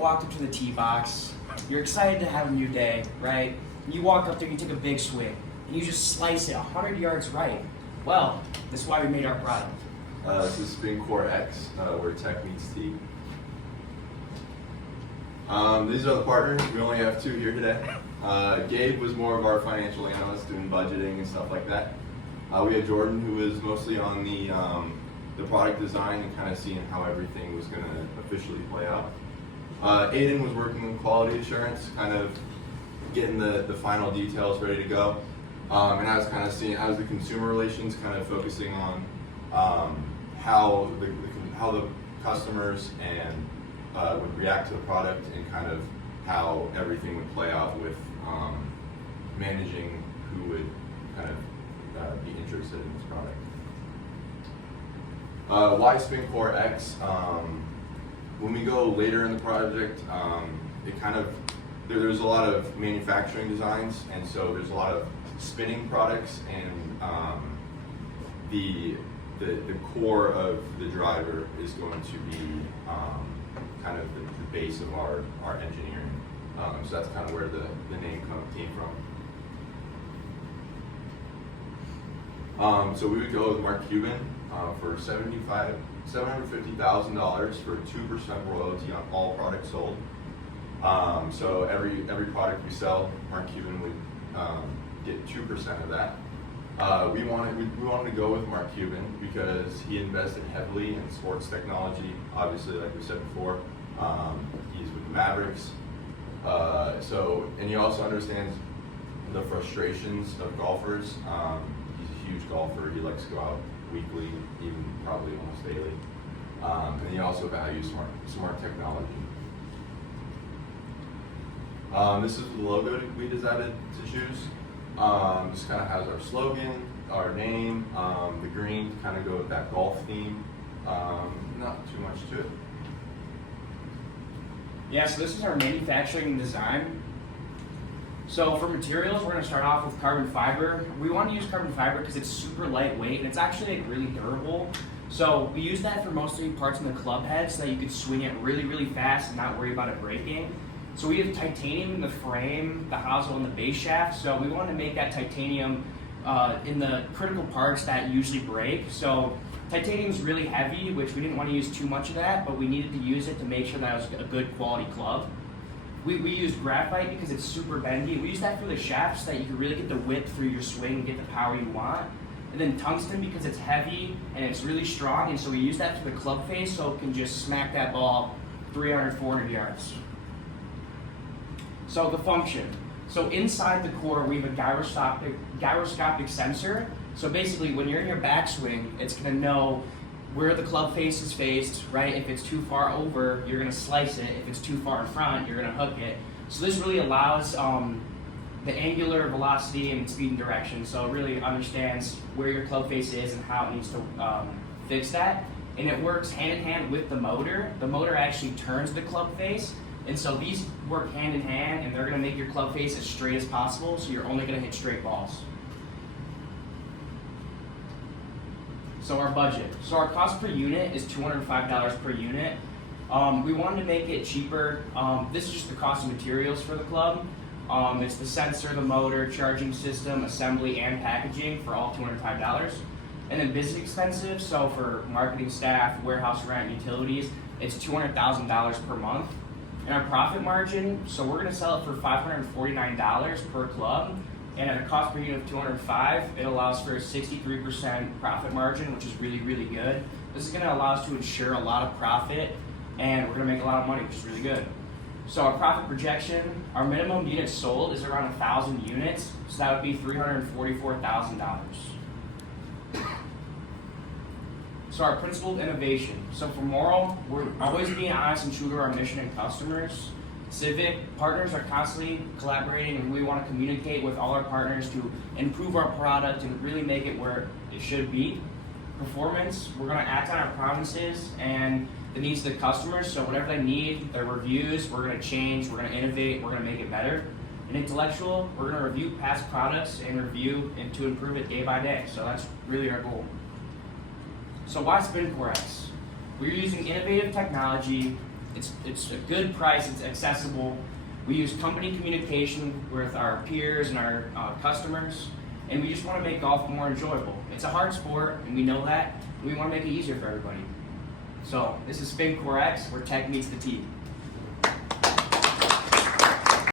walked up to the tee box, you're excited to have a new day, right? You walk up there, you take a big swing, and you just slice it 100 yards right. Well, this is why we made our product. This is Spin Core X, where tech meets tee. These are the partners. We only have two here today. Gabe was more of our financial analyst doing budgeting and stuff like that. We had Jordan, who was mostly on the product design and kind of seeing how everything was going to officially play out. Aiden was working with quality assurance, kind of getting the final details ready to go. And I was kind of seeing, I was the consumer relations, kind of focusing on how the customers and would react to the product and kind of how everything would play out with managing who would kind of be interested in this product. Why Spin Core X? When we go later in the project, there's a lot of manufacturing designs, and so there's a lot of spinning products, and the core of the driver is going to be kind of the base of our engineering. So that's kind of where the name came from. So we would go with Mark Cuban for $750,000 for 2% royalty on all products sold. So every product we sell, Mark Cuban would get 2% of that. We wanted to go with Mark Cuban because he invested heavily in sports technology. Obviously, like we said before, he's with the Mavericks. And he also understands the frustrations of golfers. He's a huge golfer. He likes to go out weekly, even probably almost daily. And he also values smart technology. This is the logo that we decided to choose. This kind of has our slogan, our name, the green to kind of go with that golf theme. Not too much to it. Yeah, so this is our manufacturing design. So for materials, we're going to start off with carbon fiber. We want to use carbon fiber because it's super lightweight and it's actually really durable. So we use that for mostly parts in the club head so that you could swing it really, really fast and not worry about it breaking. So we have titanium in the frame, the hosel, and the base shaft. So we want to make that titanium in the critical parts that usually break. So titanium is really heavy, which we didn't want to use too much of that, but we needed to use it to make sure that it was a good quality club. We used graphite because it's super bendy. We use that for the shafts so that you can really get the whip through your swing and get the power you want. And then tungsten because it's heavy and it's really strong, and so we use that for the club face so it can just smack that ball 300, 400 yards. So the function. So inside the core, we have a gyroscopic sensor. So basically, when you're in your backswing, it's going to know where the club face is faced, right? If it's too far over, you're going to slice it. If it's too far in front, you're going to hook it. So this really allows the angular velocity and speed and direction. So it really understands where your club face is and how it needs to fix that. And it works hand in hand with the motor. The motor actually turns the club face. And so these work hand in hand, and they're going to make your club face as straight as possible, so you're only going to hit straight balls. So our budget. So our cost per unit is $205 per unit. We wanted to make it cheaper. This is just the cost of materials for the club. It's the sensor, the motor, charging system, assembly, and packaging for all $205. And then business expenses, so for marketing staff, warehouse rent, utilities, it's $200,000 per month. And our profit margin, so we're going to sell it for $549 per club, and at a cost per unit of $205, it allows for a 63% profit margin, which is really, really good. This is going to allow us to ensure a lot of profit, and we're going to make a lot of money, which is really good. So our profit projection, our minimum units sold is around 1,000 units, so that would be $344,000. So our principle of innovation. So for Moral, we're always being honest and true to our mission and customers. Civic partners are constantly collaborating, and we want to communicate with all our partners to improve our product and really make it where it should be. Performance, we're going to act on our promises and the needs of the customers. So whatever they need, their reviews, we're going to change, we're going to innovate, we're going to make it better. And intellectual, we're going to review past products and review and to improve it day by day. So that's really our goal. So why Spin Core X? We're using innovative technology it's a good price. It's accessible. We use company communication with our peers and our customers, and we just want to make golf more enjoyable. It's a hard sport, and we know that. We want to make it easier for everybody. So this is SpinCore X, where tech meets the T.